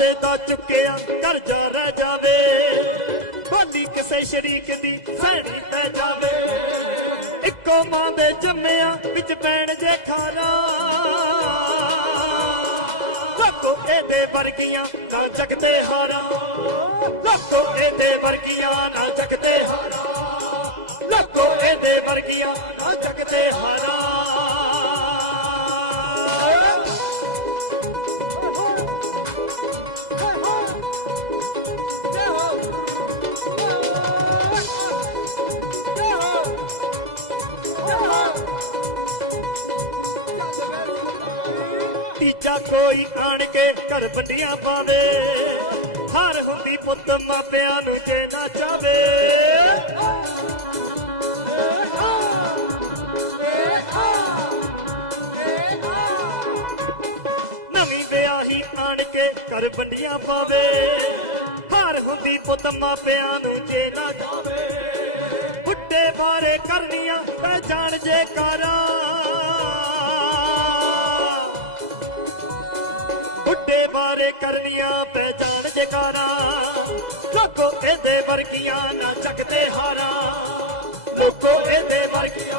ਦਾਦੇ ਦਾ ਚੁੱਕਿਆ ਕਰਜ਼ਾ ਰਹਿ ਜਾਵੇ। ਬਾਲੀ ਕਿਸੇ ਸ਼ਰੀਕ ਦੀ ਸਹਿਣੀ ਪੈ ਜਾਵੇ। ਇੱਕੋ ਮਾਂ ਦੇ ਜੰਮਿਆ ਵਿੱਚ ਪੈਣ ਜੇ ਖਾਣਾ। ਲੱਖੋ ਇਹਦੇ ਵਰਗੀਆਂ ਨਾ ਜਗਦੇ ਹਾਰਾ। ਲੱਖੋ ਇਹਦੇ ਵਰਗੀਆਂ ਨਾ ਜਗਦੇ ਹਾਰਾ। ਲੱਖੋ ਇਹਦੇ ਵਰਗੀਆਂ ਨਾ ਜਗਦੇ ਹਾਰਾ। ਤੀਜਾ ਕੋਈ ਆਣ ਕੇ ਘਰ ਵੱਡੀਆਂ ਪਾਵੇ। ਹਰ ਹੁੰਦੀ ਪੁੱਤ ਮਾਪਿਆਂ ਨੂੰ ਜੇ ਨਾ ਚਾਵੇ। ਨਵੀਂ ਵਿਆਹੀ ਆਣ ਕੇ ਘਰ ਵੱਡੀਆਂ ਪਾਵੇ। ਹਰ ਹੁੰਦੀ ਪੁੱਤ ਮਾਪਿਆਂ ਨੂੰ ਜੇ ਨਾ ਚਾਵੇ। ਬੁੱਢੇ ਬਾਰੇ ਕਰਨੀਆਂ ਪਹਿਚਾਣ ਜੇ ਕਾਰਾਂ ਬੁੱਢੇ ਬਾਰੇ ਕਰਨੀਆਂ ਪੈ ਜਾਣ ਜਕਾਰਾ। ਲੋਕੋ ਇਹਦੇ ਵਰਗੀਆਂ ਨਾ ਚੱਕਦੇ ਹਾਰਾ। ਲੋਕੋ ਇਹਦੇ ਵਰਗੀਆਂ